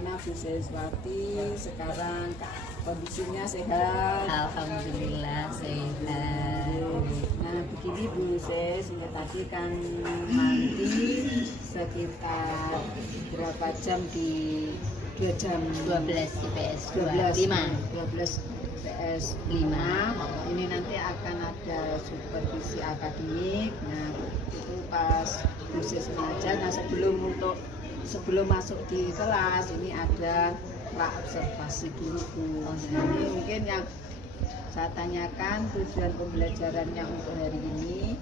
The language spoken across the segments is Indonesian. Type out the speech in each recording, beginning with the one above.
bagaimana Bu Siswati sekarang kondisinya sehat? Alhamdulillah sehat. Nah begini Bu Sis, ya tadi kan mandi sekitar berapa jam di 2 jam 12 IPS 12 5. 12 PS 5. Ini nanti akan ada supervisi akademik. Nah itu pas Bu Sis mengajar. Nah sebelum masuk di kelas ini ada pra observasi dulu Bu. Nah, ini mungkin yang saya tanyakan tujuan pembelajarannya untuk hari ini.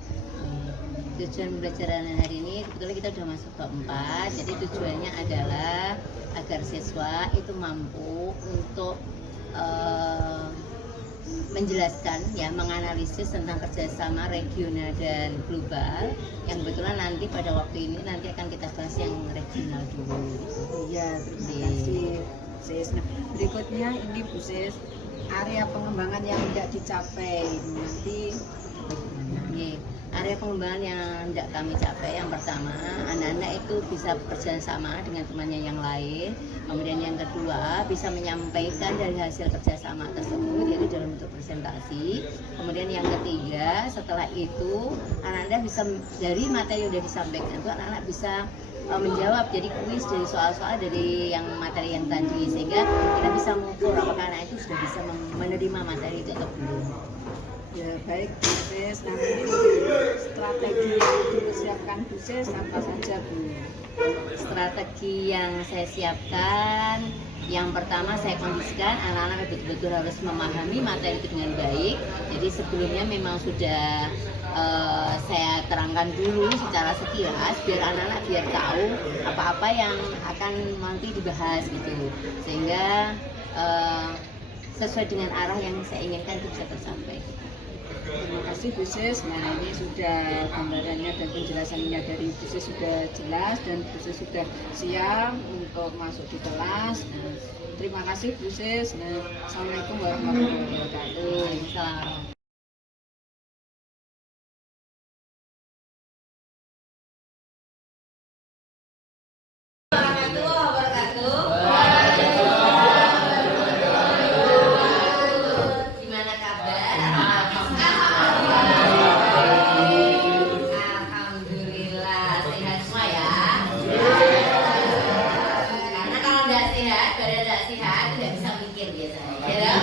Tujuan pembelajaran hari ini kebetulan kita sudah masuk bab 4. Jadi tujuannya adalah agar siswa itu mampu untuk menjelaskan ya, menganalisis tentang kerjasama regional dan global yang kebetulan nanti pada waktu ini nanti akan kita bahas yang regional dulu. Iya, terima kasih Sis. Nah, berikutnya ini Bu Sis, area pengembangan yang tidak dicapai nanti area pengembangan yang tidak kami capai, yang pertama anak-anak itu bisa bekerja sama dengan temannya yang lain, kemudian yang kedua bisa menyampaikan dari hasil kerjasama tersebut yaitu dalam bentuk presentasi, kemudian yang ketiga setelah itu anak-anak bisa dari materi yang sudah disampaikan itu anak-anak bisa menjawab jadi kuis dari soal-soal dari yang materi yang tadi, sehingga kita bisa mengukur apakah anak itu sudah bisa menerima materi itu atau belum. ya baik Bu Sis. Nanti strategi yang dipersiapkan Bu Sis apa saja Bu? Strategi yang saya siapkan, yang pertama saya kondisikan anak-anak betul-betul harus memahami materi itu dengan baik. Jadi sebelumnya memang sudah saya terangkan dulu secara sekilas biar anak-anak biar tahu apa-apa yang akan nanti dibahas gitu, sehingga sesuai dengan arah yang saya inginkan itu bisa tercapai. Terima kasih Bu Sis. Nah ini sudah gambarannya dan penjelasannya dari Bu Sis sudah jelas dan Bu Sis sudah siap untuk masuk di kelas. Nah, terima kasih Bu Sis. Nah, Assalamualaikum warahmatullahi wabarakatuh. Waalaikumsalam. Gimana kabar? Alhamdulillah sehat semua ya. Karena kalau nggak sehat, badan nggak sehat, tidak bisa mikir biasanya. Ya,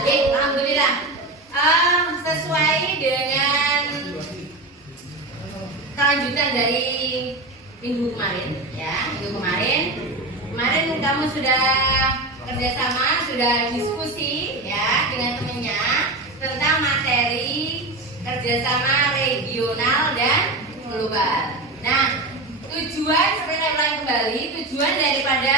oke, alhamdulillah. Sesuai dengan kelanjutan dari minggu kemarin, ya, kemarin kamu sudah kerjasama, sudah diskusi ya dengan temennya tentang materi kerjasama regional dan global. Nah, tujuan seperti saya ulangi kembali, tujuan daripada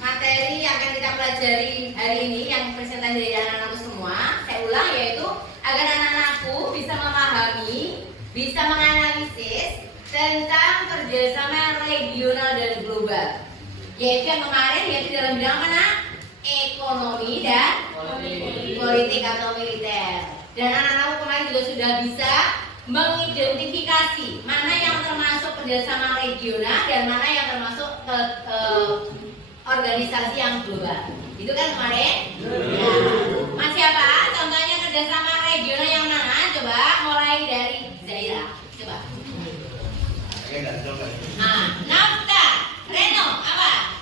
materi yang akan kita pelajari hari ini yang presentasi dari anak-anakku semua, saya ulang, yaitu agar anak-anakku bisa memahami, bisa menganalisis tentang kerjasama regional dan global, yaitu yang kemarin yaitu dalam bidang mana? Ekonomi dan politik atau militer. Dan anak-anak kemarin juga sudah bisa mengidentifikasi mana yang termasuk kerjasama regional dan mana yang termasuk organisasi yang global. Itu kan kemarin? Ya. Masih apa? Contohnya kerjasama regional yang mana? Coba mulai dari Zaira. Coba. Nafta, Reno, apa?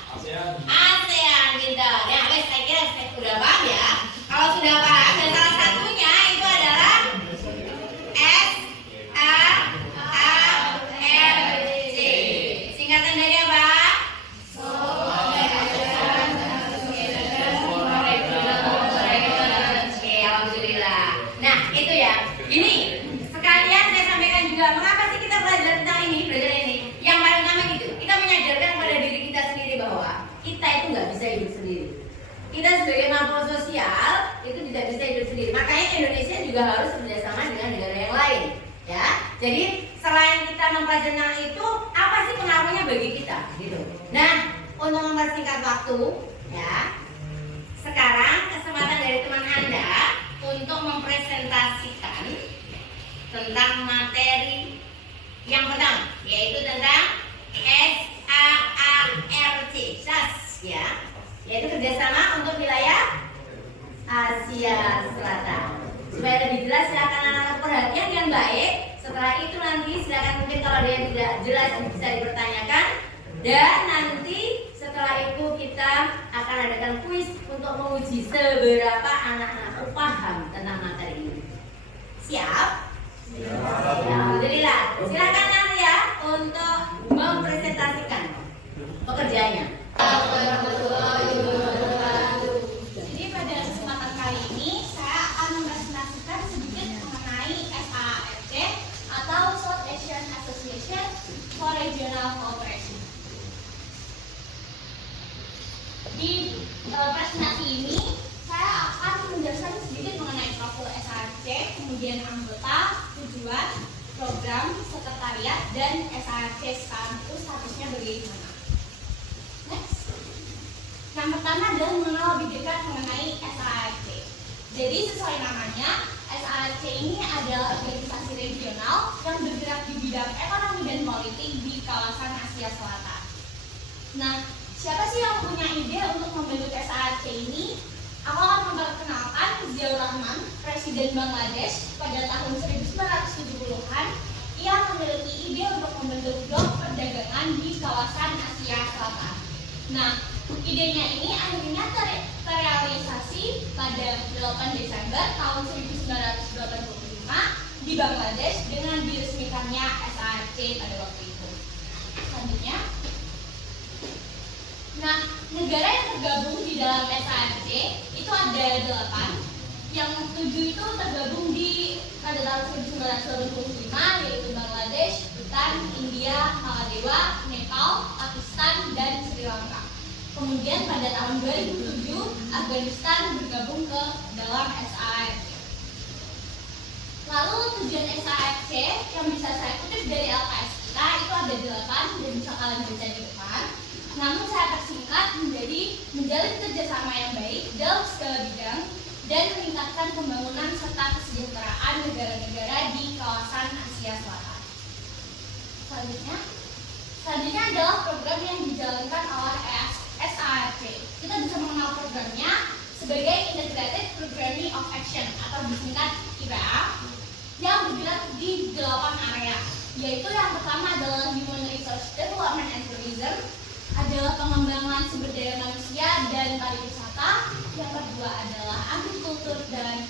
ASEAN gitu. Ya, wes saya kira sudah paham ya. Kalau sudah paham, dan salah satunya itu adalah SAARC. Singkatan dari apa? Oke, alhamdulillah. Nah, itu ya. Ini sekalian saya sampaikan juga, mengapa sih kita belajar tentang ini, yang paling utama gitu, kita menyadarkan kepada diri kita sendiri bahwa kita itu nggak bisa hidup sendiri. Kita sebagai makhluk sosial itu tidak bisa hidup sendiri. Makanya Indonesia juga harus bekerjasama dengan negara yang lain, ya. Jadi selain kita mempelajari tentang itu, apa sih pengaruhnya bagi kita, gitu. Nah, untuk mempersingkat waktu, ya, sekarang kesempatan dari teman Anda untuk mempresentasikan tentang materi yang pertama, yaitu tentang SAARC. ada yang tidak jelas bisa dipertanyakan. Dan nanti setelah itu kita akan adakan kuis untuk menguji seberapa anak-anak paham tentang materi ini. Siap? Alhamdulillah. Silakan nanti ya untuk mempresentasikan pekerjaannya. Jadi pada kesempatan kali ini saya akan mempresentasikan sedikit mengenai SAARC atau South Asian Association for Regional Cooperation. Di presentasi ini saya akan menjelaskan sedikit mengenai profil SAARC, kemudian anggota, tujuan, program, sekretariat, dan SAARC sekarang itu statusnya bagaimana. Next. Yang pertama adalah mengenal lebih dekat mengenai SAARC. Jadi sesuai namanya, SAARC ini adalah organisasi regional yang bergerak di bidang ekonomi dan politik di kawasan Asia Selatan. Nah, siapa sih yang punya ide untuk membentuk SAARC ini? Aku akan memperkenalkan Ziaur Rahman, Presiden Bangladesh pada tahun 1970-an. Ia memiliki ide untuk membentuk blok perdagangan di kawasan Asia Selatan. Nah, idenya ini akhirnya terrealisasi pada 8 Desember tahun 1985 di Bangladesh dengan diresmikannya SAARC pada waktu itu. Selanjutnya, nah, negara yang tergabung di dalam SAARC itu ada 8. Yang 7 itu tergabung pada tahun 1985, yaitu Bangladesh, Bhutan, India, Maladewa, Nepal, Pakistan, dan Sri Lanka. Kemudian pada tahun 2007, Afghanistan bergabung ke dalam SAARC. Lalu tujuan SAARC yang bisa saya kutip dari LKS kita itu ada 8 dan bisa kalian baca di depan. Namun saya persingkat menjadi menjalin kerjasama yang baik dalam segala bidang dan meningkatkan pembangunan serta kesejahteraan negara-negara di kawasan Asia Selatan. Selanjutnya adalah program yang dijalankan oleh SAARC. Kita bisa mengenal programnya sebagai Integrated Programming of Action atau disingkat IPA yang bergerak di 8 area, yaitu yang pertama adalah Human Resource Development and Tourism, adalah pengembangan sumber daya manusia dan pariwisata. Yang kedua adalah agrikultur dan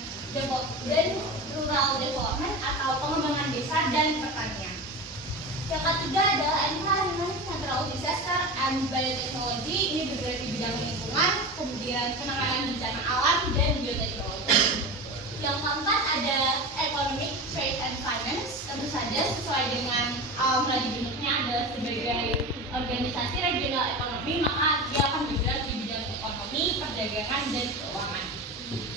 rural development atau pengembangan desa dan pertanian. Yang ketiga adalah Environment, Natural Disaster and Biotechnology, ini bergerak di bidang lingkungan, kemudian penanganan bencana alam dan bioteknologi. Yang keempat ada Economic, Trade and Finance, tentu saja sesuai dengan awal dibentuknya adalah sebagai organisasi regional ekonomi, maka dia akan bergerak di bidang ekonomi, perdagangan, dan keuangan.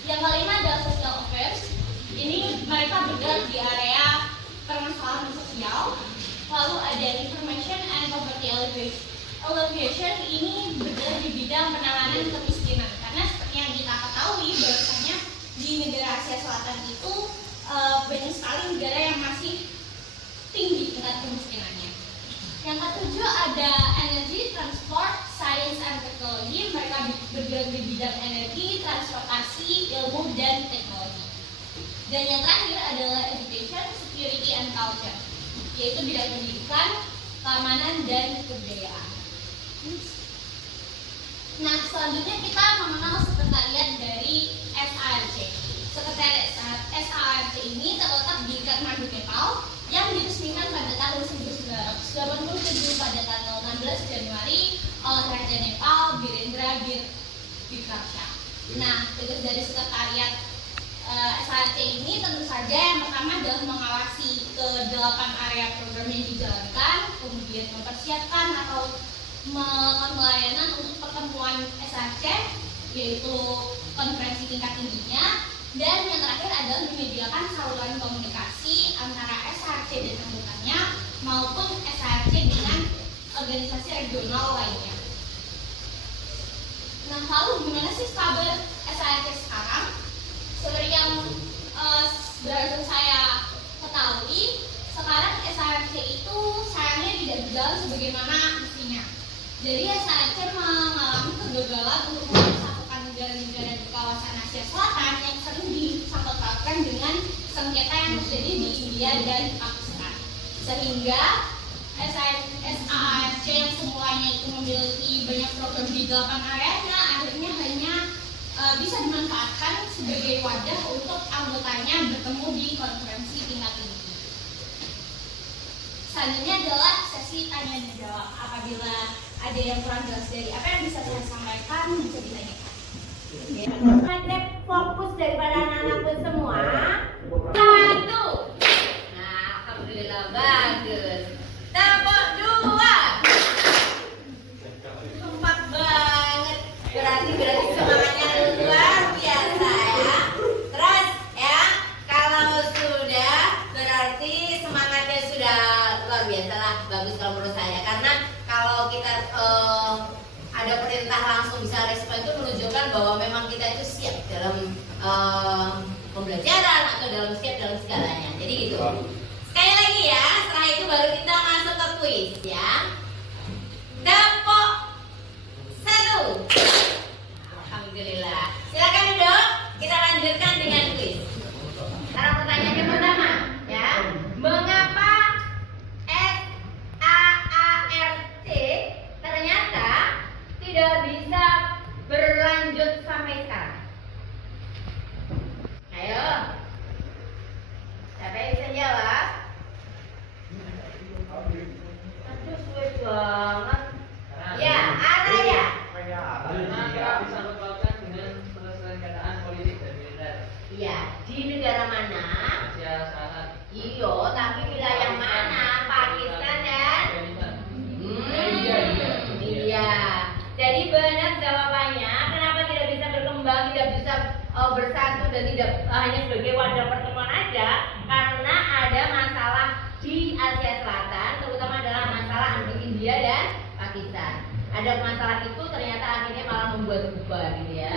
Yang kelima adalah Social Affairs, ini mereka bergerak di area permasalahan sosial. Lalu ada Information and Poverty Alleviation, ini bergerak di bidang penanganan kemiskinan, karena seperti yang kita ketahui bahwasanya di negara Asia Selatan itu banyak sekali negara yang masih tinggi tingkat kemiskinannya. Yang ketujuh ada Energy, Transport, Science and Technology, mereka bergerak di bidang energi, transportasi, ilmu, dan teknologi. Dan yang terakhir adalah Education, Security and Culture, yaitu bidang pendidikan, keamanan, dan kebudayaan. Nah, selanjutnya kita mengenal sekretariat dari SAARC. Sekretariat SAARC ini terletak di Kathmandu, Nepal, yang diresmikan pada tahun 1987 pada tanggal 16 Januari oleh Raja Nepal Birendra Bikraksha. Nah, tugas dari sekretariat SAARC ini tentu saja yang pertama adalah mengawasi ke-8 area program yang dijalankan, kemudian mempersiapkan atau melakukan pelayanan untuk pertemuan SAARC, yaitu konferensi tingkat tingginya, dan yang terakhir adalah menyediakan saluran komunikasi antara SAARC dan anggotanya maupun SAARC dengan organisasi regional lainnya. Nah, lalu gimana sih kabar SAARC sekarang? Seperti yang berhasil saya ketahui, sekarang SAARC itu sayangnya tidak berjalan sebagaimana mestinya. Jadi SAARC mengalami kegagalan untuk mempersatukan negara-negara di kawasan Asia Selatan yang sering disangkut-pautkan dengan sengketa yang terjadi di India dan Pakistan. Sehingga SARC yang semulanya itu memiliki banyak program di 8 areanya, akhirnya hanya bisa dimanfaatkan sebagai wadah untuk anggotanya bertemu di konferensi tingkat tinggi. Selanjutnya adalah sesi tanya dan jawab. Apabila ada yang kurang jelas dari apa yang bisa saya sampaikan, bisa ditanyakan. Mantap, fokus daripada anak-anakku semua. Satu. Nah, alhamdulillah bagus. Tepuk dua. Kompak banget. Berarti semangatnya luar biasa ya. Terus ya, kalau sudah berarti semangatnya sudah luar biasa lah. Bagus kalau menurut saya, karena kalau kita ada perintah langsung bisa respon itu menunjukkan bahwa memang kita itu siap dalam pembelajaran atau siap dalam segalanya. Jadi gitu. Sekali lagi ya, setelah itu baru kita masuk ke kuis ya. Tepuk satu. Alhamdulillah. Silakan duduk. Kita lanjutkan dengan kuis. Sekarang pertanyaannya pertama ya. Mengapa SAARC ternyata tidak bisa berlanjut sampai sekarang? Ayo, siapa yang bisa jawab? Aduh, sulit banget. Ya, Araya. Karena bisa berkaitan dengan penyelesaian keadaan politik dan militer. Iya, di negara mana? Asia Selatan. Iyo, tapi wilayah mana? Pakistan dan? Iya. Jadi benar jawabannya. Kenapa tidak bisa berkembang, tidak bisa bersatu dan tidak hanya sebagai wadah pertemuan aja? Karena ada masalah di Asia Selatan, terutama adalah masalah antara India dan Pakistan. Ada masalah itu ternyata akhirnya malah membuat bubar gitu ya.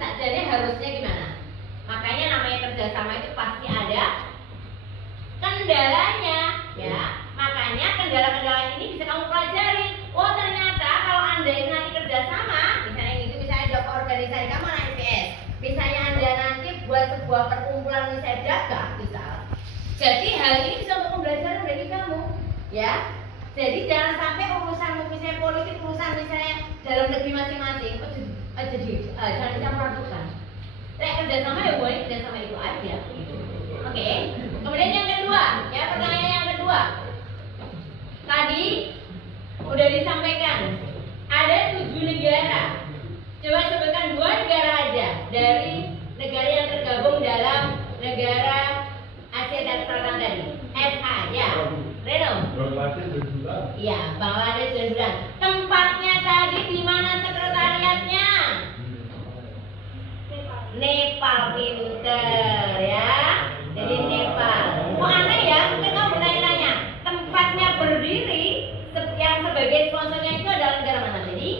Jadi harusnya gimana? Makanya namanya kerjasama itu pasti ada kendalanya ya. Makanya kendala-kendala ini bisa kamu pelajari. Oh ternyata kalau Anda ini nanti kerjasama, misalnya itu misalnya ada organisasi kamu anak IPS, misalnya Anda nanti buat sebuah perkumpulan misalnya dagang misal. Jadi hal ini bisa untuk pembelajaran bagi kamu ya. Jadi jangan sampai urusan misalnya politik, urusan misalnya dalam negeri masing-masing jangan dicampur adukan. Saya kerjasama ya boleh kerjasama itu aja gitu. Oke. Kemudian yang kedua, ya pertanyaan yang kedua. Tadi udah disampaikan ada 7 negara. Coba sebutkan 2 negara aja dari negara yang tergabung dalam negara Asia Selatan tadi. SA ya. Reno. Iya, Bangladesh dan Sudan. Tempatnya tadi di mana sekretariatnya? Nepal, pinter ya. Jadi Nepal. Kok aneh ya? Mungkin kamu bertanya-tanya. Tempatnya berdiri yang sebagai sponsornya itu adalah negara mana tadi?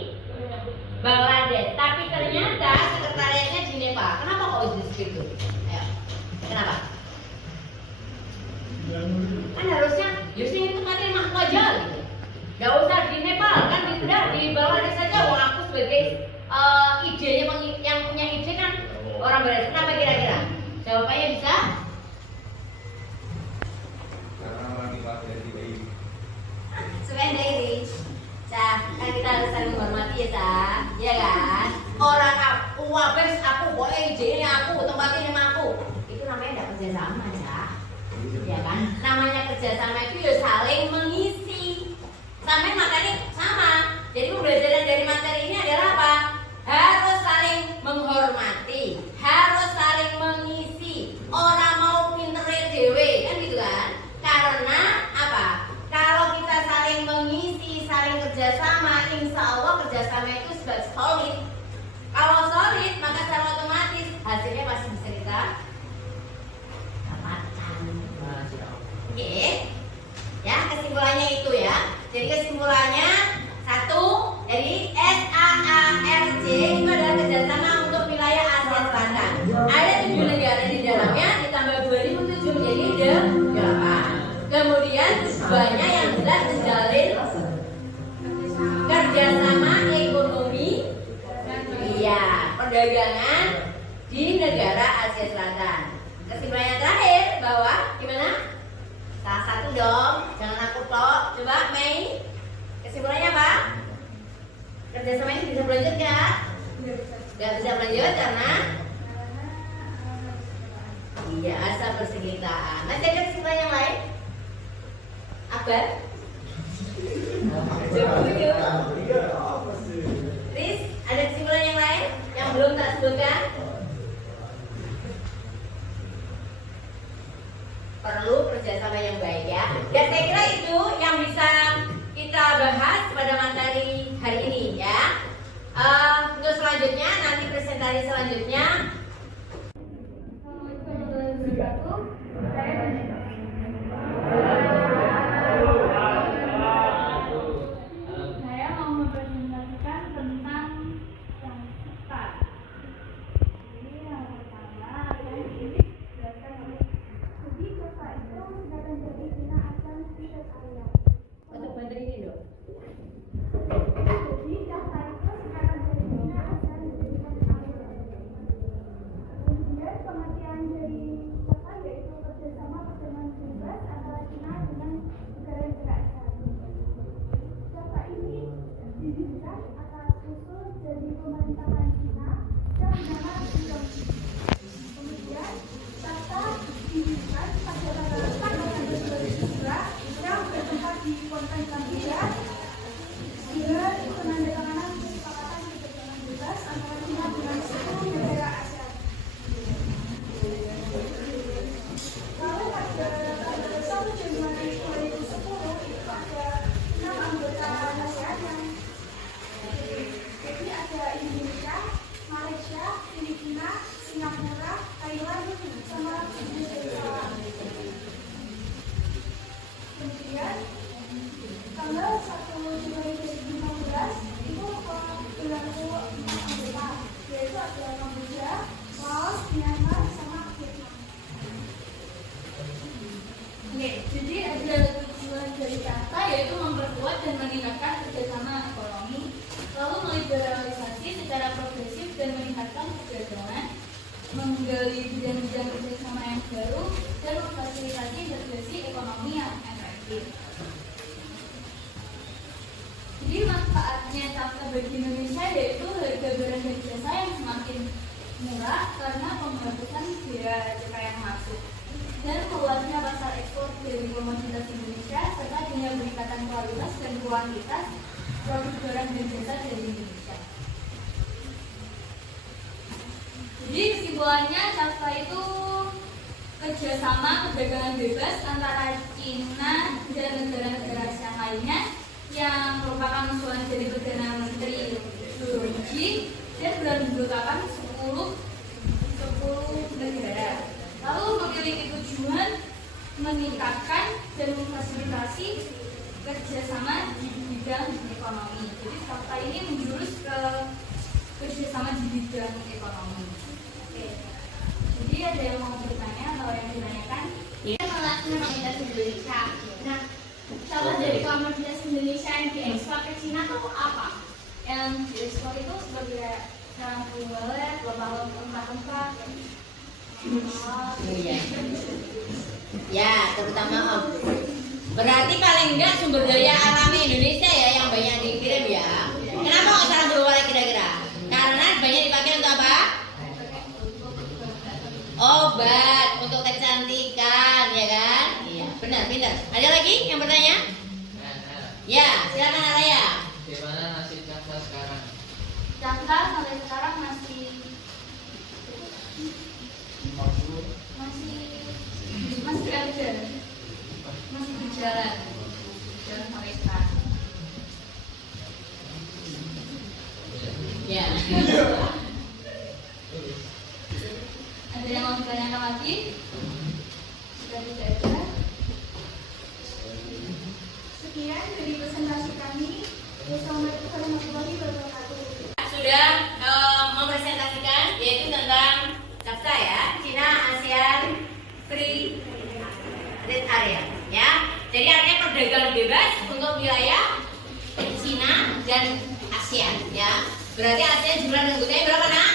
Bangladesh. Tapi ternyata sekretariatnya di Nepal. Kenapa kok di situ? Ayo. Kenapa? Kan harusnya ini tempatnya emak aja gitu. Gak usah di Nepal kan di Bangladesh saja. Wong aku sebagai idenya yang punya ide kan orang Bangladesh. Kenapa kira-kira? Jawabannya bisa? Supaya dari kan kita harus saling menghormati ya Cah. Ya kan? Orang aku wabes aku boleh ide ini aku, tempat ini aku. Itu namanya tidak kerjasama Cah. Ya kan? Namanya kerjasama itu ya saling mengisi. Sampai makanya sama. Jadi pembelajaran dari materi ini adalah apa? Harus saling menghormati, harus saling mengisi. Orang mau pinter dewe kan gitu kan? Karena apa? Kalau kita saling mengisi, saling kerjasama, insya Allah kerjasama itu sebagai solid. Kalau solid, maka secara otomatis hasilnya pasti bisa kita dapatkan. Oke, ya kesimpulannya itu ya. Jadi kesimpulannya satu, jadi SAARC itu adalah kerjasama untuk wilayah Asia Selatan. Ada 7 negara di dalamnya, ditambah 2007 menjadi 8. Kemudian tujuannya yang jelas menjalin kerjasama ekonomi, iya, perdagangan di negara Asia Selatan. Kesimpulannya terakhir bahwa gimana? Salah satu takut dong, jangan takut kok. Coba Mei, kesimpulannya apa? Kerjasama ini bisa berlanjut nggak? Nggak bisa berlanjut karena iya, asa persenjataan. Nanti ada kesimpulan yang lain? Akbar? Riz, ada kesimpulan yang lain yang belum tak sebutkan? Perlu kerjasama yang baik ya. Dan saya kira itu yang bisa kita bahas pada materi hari ini ya. Untuk selanjutnya, nanti presentasi selanjutnya. Saya mau mempresentasikan tentang yang cepat. Jadi yang pertama akan dijelaskan oleh jadi cepat itu akan jadi guna akan tidak ayam. Untuk materi ini dong. Jadi cepat itu akan jadi guna akan tidak ayam. Kemudian pengertian dari cepat yaitu kerjasama pertemuan bebas antara China dengan negara-negara Asia. Java ini didirikan atas usul dari pemerintahan Cina dan nama Jepang. Kemudian Java didirikan pada tanggal 2002 yang bertempat di Kuantan Zambia dengan penandatanganan kesepakatan perdagangan bebas antara Cina dengan 10 negara Asia. Lalu pada tanggal 1 Januari 2010 itu ada 6 anggota ASEAN yang jadi ada Indonesia, Malaysia, Filipina, Singapura, Thailand, sama Indonesia. Kemudian tanggal 1 Januari 2015 itu berlaku 4 anggota, yaitu ada Kamboja, Laos, Myanmar, sama Vietnam. Oke, jadi ada tujuan dari kata yaitu memperkuat dan meningkatkan kerjasama ekonomi, lalu meliberalisasi secara progresif dan meningkatkan perdagangan, menggali bidang-bidang kerjasama yang baru, dan memfasilitasi integrasi ekonomi yang efektif. Jadi manfaatnya CAFTA bagi Indonesia yaitu harga barang dan jasa yang semakin murah karena penghapusan bea cukai yang masuk, dan meluasnya pasar ekspor dari komoditas Indonesia serta dengan peningkatan kualitas dan kuantitas produk barang dan jasa dari Indonesia. Jadi kesimpulannya CAFTA itu kerjasama perdagangan bebas antara Cina dan negara-negara Asia lainnya yang merupakan usulan dari Perdana Menteri Xi dan beranggotakan 10 negara. Lalu memiliki tujuan meningkatkan dan memfasilitasi kerjasama di bidang ekonomi. Jadi CAFTA ini menjurus ke kerjasama di bidang ekonomi. Oke. Jadi ada yang mau bertanya atau yang ditanyakan? Iya. Komoditas Indonesia. Nah, contoh dari komoditas Indonesia yang diekspor ke Cina itu apa? Yang diekspor itu sebagai barang penggalet, rempah-rempah. Iya. Ya, terutama Om. Berarti paling enggak sumber daya alami Indonesia ya yang banyak dikirim ya. Kenapa nggak sarang beruang kira-kira? Karena banyak dipakai untuk apa? Obat, untuk kecantikan, ya kan? Iya, benar, pintar. Ada lagi yang bertanya? Ya, silakan Araya. Gimana nasib CAFTA sekarang? CAFTA sampai sekarang masih ada, masih berjalan sampai sekarang. Ya. Ada yang mau ditanyakan lagi? Sudah tidak ada. Sekian dari presentasi kami. Wassalamualaikum warahmatullahi wabarakatuh. Sudah mempresentasikan yaitu tentang CAFTA ya, Cina ASEAN Free Trade Area ya. Jadi artinya perdagangan bebas untuk wilayah Cina dan ASEAN ya. Berarti ASEAN jumlah anggotanya berapa nak?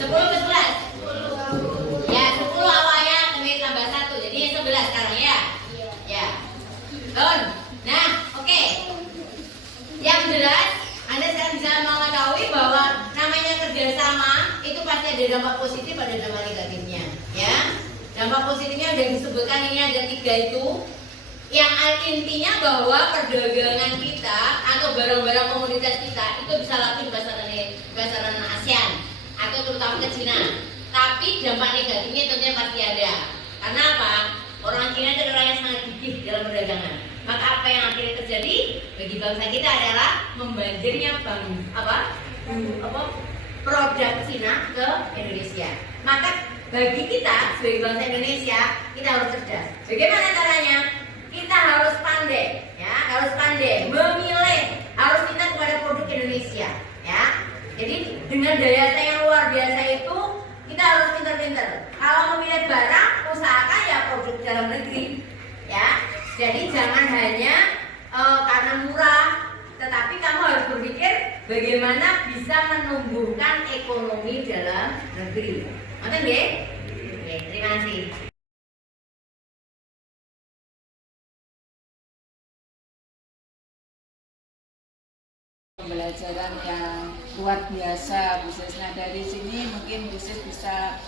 10 ke 11? Ya 10 awalnya kemudian tambah 1 jadi 11. pasti ada dampak positif, ada dampak negatifnya, ya. Dampak positifnya udah disebutkan, ini ada 3 itu. Yang intinya bahwa perdagangan kita atau barang-barang komoditas kita itu bisa laku di pasaran ASEAN atau terutama ke Cina. Tapi dampak negatifnya tentunya pasti ada. Karena apa? Orang Cina itu orang yang sangat gigih dalam perdagangan. Maka apa yang akhirnya terjadi bagi bangsa kita adalah membanjirnya produk Cina ke Indonesia. Maka bagi kita sebagai bangsa Indonesia, kita harus cerdas. Bagaimana caranya? Kita harus pandai, ya, harus pandai memilih, harus minta kepada produk Indonesia, ya. Jadi dengan daya saing yang luar biasa itu kita harus pintar-pintar. Kalau memilih barang, usahakan ya produk dalam negeri, ya. Jadi jangan hanya karena murah, tetapi kamu harus berpikir bagaimana bisa menumbuhkan ekonomi dalam negeri. Ngerti nggih? Oke, terima kasih. Pembelajaran yang luar biasa khususnya dari sini mungkin khusus bisa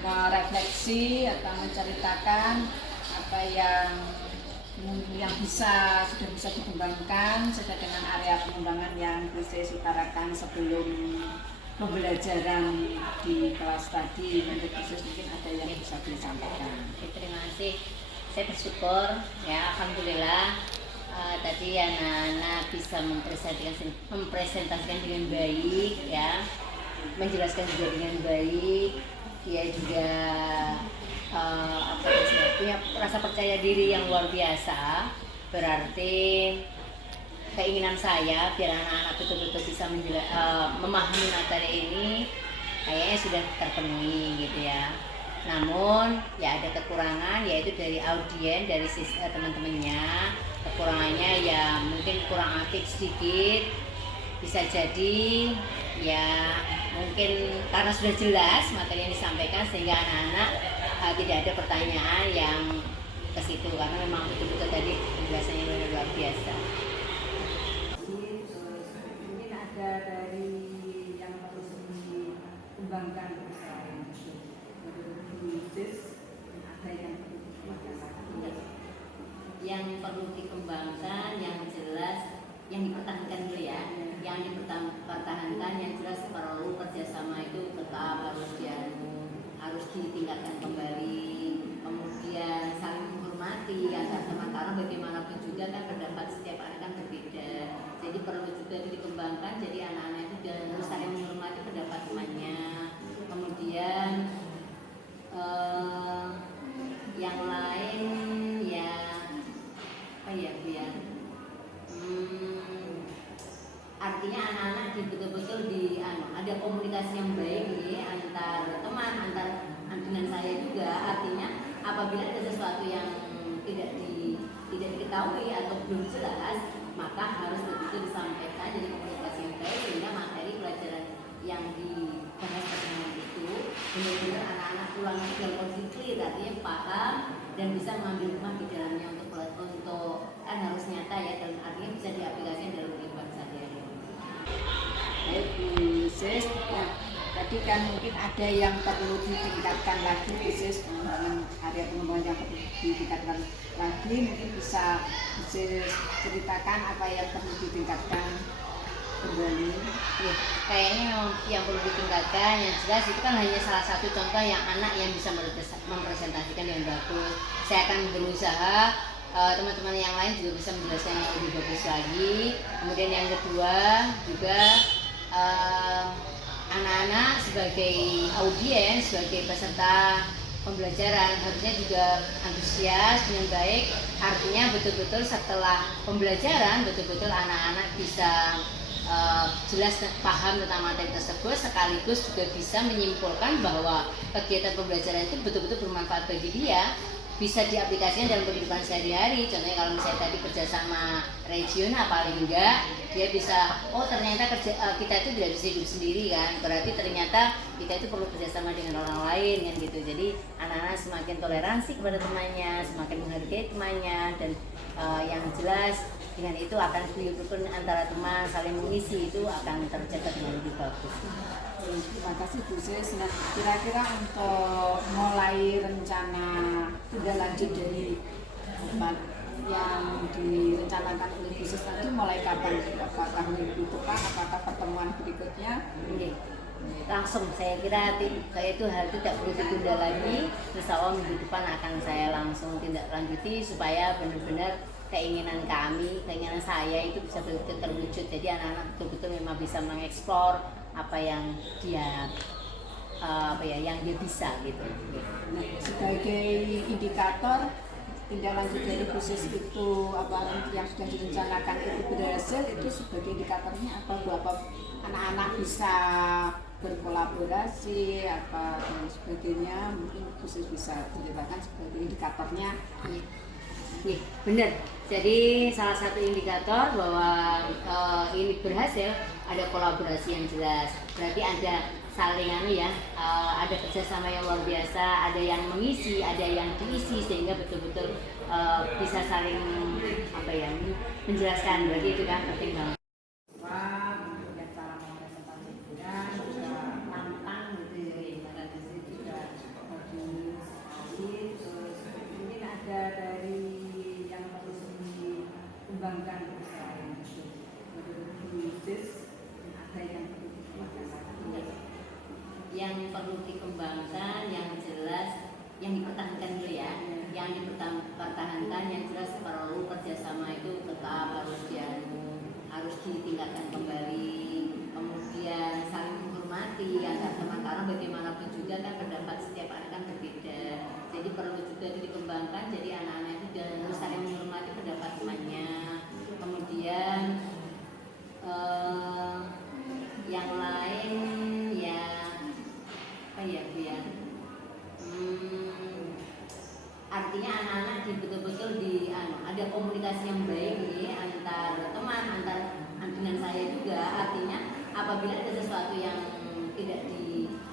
merefleksi atau menceritakan apa yang sudah bisa dikembangkan sesuai dengan area pengembangan yang khusus utarakan sebelum pembelajaran di kelas tadi. Menurut khusus mungkin ada yang bisa disampaikan. Terima kasih. Saya bersyukur, ya, alhamdulillah. Tadi anak-anak bisa mempresentasikan dengan baik, ya, menjelaskan juga dengan baik. Dia juga punya rasa percaya diri yang luar biasa. Berarti keinginan saya biar anak-anak betul-betul bisa memahami materi ini kayaknya sudah terpenuhi gitu ya. Namun ya ada kekurangan, yaitu dari audien, dari teman-temannya. Kekurangannya ya mungkin kurang aktif sedikit, bisa jadi ya mungkin karena sudah jelas materi yang disampaikan sehingga anak-anak tidak ada pertanyaan yang ke situ, karena memang betul-betul tadi penjelasannya luar biasa. Mungkin ada dari yang perlu dikembangkan yang perlu dikembangkan, yang jelas, yang dipertahankan dulu ya. Yang dipertahankan yang jelas perlu kerjasama itu tetap harus ditingkatkan kembali. Kemudian saling menghormati antar teman, karena bagaimanapun juga kan pendapat setiap anak kan berbeda. Jadi perlu juga dikembangkan. Jadi anak-anak itu harus saling menghormati pendapat temannya. Kemudian yang lain ya artinya anak-anak betul-betul ada komunikasi yang baik nih antar teman, dengan saya juga. Artinya apabila ada sesuatu yang tidak diketahui atau belum jelas, maka harus betul-betul disampaikan. Jadi komunikasi yang baik sehingga materi pelajaran yang dibahas pertemuan itu benar-benar anak-anak pulang dalam kondisi clear, artinya paham dan bisa mengambil hikmah di dalamnya untuk kan harus nyata ya, dan artinya bisa diaplikasikan dalam kehidupan sehari-hari. Baik Bu Sis, tadi kan mungkin ada yang perlu ditingkatkan lagi khusus pengembangan area pengembangan yang perlu ditingkatkan lagi, mungkin bisa ceritakan apa yang perlu ditingkatkan kembali. Ya, kayaknya yang perlu ditingkatkan yang jelas itu kan hanya salah satu contoh yang anak yang bisa mempresentasikan dengan bagus. Saya akan berusaha teman-teman yang lain juga bisa menjelaskan yang lebih bagus lagi. Kemudian yang kedua juga anak-anak sebagai audiens, sebagai peserta pembelajaran harusnya juga antusias dengan baik. Artinya betul-betul setelah pembelajaran betul-betul anak-anak bisa jelas paham tentang materi tersebut, sekaligus juga bisa menyimpulkan bahwa kegiatan pembelajaran itu betul-betul bermanfaat bagi dia, bisa diaplikasikan dalam kehidupan sehari-hari. Contohnya kalau misalnya tadi kerjasama regional, paling enggak dia bisa, oh ternyata kita itu tidak bisa hidup sendiri kan, berarti ternyata kita itu perlu kerjasama dengan orang lain kan gitu. Jadi anak-anak semakin toleransi kepada temannya, semakin menghargai temannya, dan yang jelas dengan itu akan rukun antara teman saling mengisi itu akan terjaga dengan lebih bagus. Terima kasih Bu Sis. Nah, kira-kira untuk mulai rencana tindak lanjut dari apa yang direncanakan oleh Bu Sis nanti mulai kapan? Apakah minggu depan? Apakah pertemuan berikutnya? Oke. Langsung saya kira saya itu hal tidak perlu ditunda lagi. Insya Allah minggu depan akan saya langsung tindak lanjuti supaya benar-benar keinginan kami, keinginan saya itu bisa betul-betul terwujud. Jadi anak-anak betul-betul memang bisa mengeksplor apa yang dia yang dia bisa gitu. Nah, sebagai indikator tindak lanjut dari khusus itu apa yang sudah direncanakan itu berhasil, itu sebagai indikatornya apa? Berapa anak-anak bisa berkolaborasi apa dan sebagainya, mungkin khusus bisa diceritakan sebagai indikatornya. Nih, benar. Jadi salah satu indikator bahwa ini berhasil ada kolaborasi yang jelas. Berarti ada saling ada kerjasama yang luar biasa, ada yang mengisi, ada yang diisi sehingga betul-betul bisa saling menjelaskan. Berarti itu kan penting banget. Kemudian cara mempresentasikan juga tantang gitu ya, karena di sini juga bagus sekali. Terus mungkin ada dari yang perlu dikembangkan misalnya menurut bisnis ada yang perlu dikembangkan. Yang perlu dikembangkan yang jelas, yang dipertahankan dulu ya. Yang dipertahankan yang jelas perlu kerjasama itu tetap harus ditingkatkan kembali. Kemudian saling menghormati antar teman, karena bagaimanapun juga kan pendapat setiap anak kan berbeda. Jadi perlu juga dikembangkan. Jadi anak-anak itu harus saling menghormati pendapat temannya. Kemudian yang lain ya Bu ya. Artinya anak-anak betul-betul ada komunikasi yang baik nih antar teman, antar dengan saya juga. Artinya apabila ada sesuatu yang tidak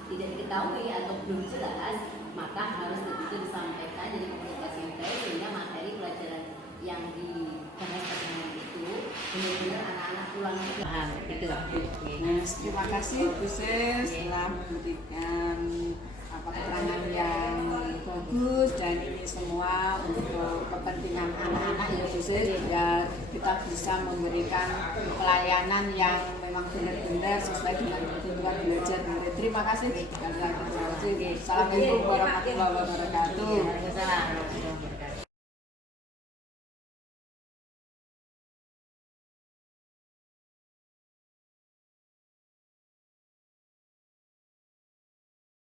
diketahui atau belum jelas, maka harus betul-betul disampaikan. Jadi komunikasi yang baik sehingga materi pelajaran yang dibahas pertemuan itu benar-benar anak-anak pulang paham gitu. Nah, terima kasih Bu Sis telah memberikan keterangan yang bagus, dan ini semua untuk kepentingan anak-anak ya Bu Sis, biar kita bisa memberikan pelayanan yang memang benar-benar sesuai dengan kebutuhan belajar murid. Terima kasih. Assalamualaikum warahmatullahi wabarakatuh.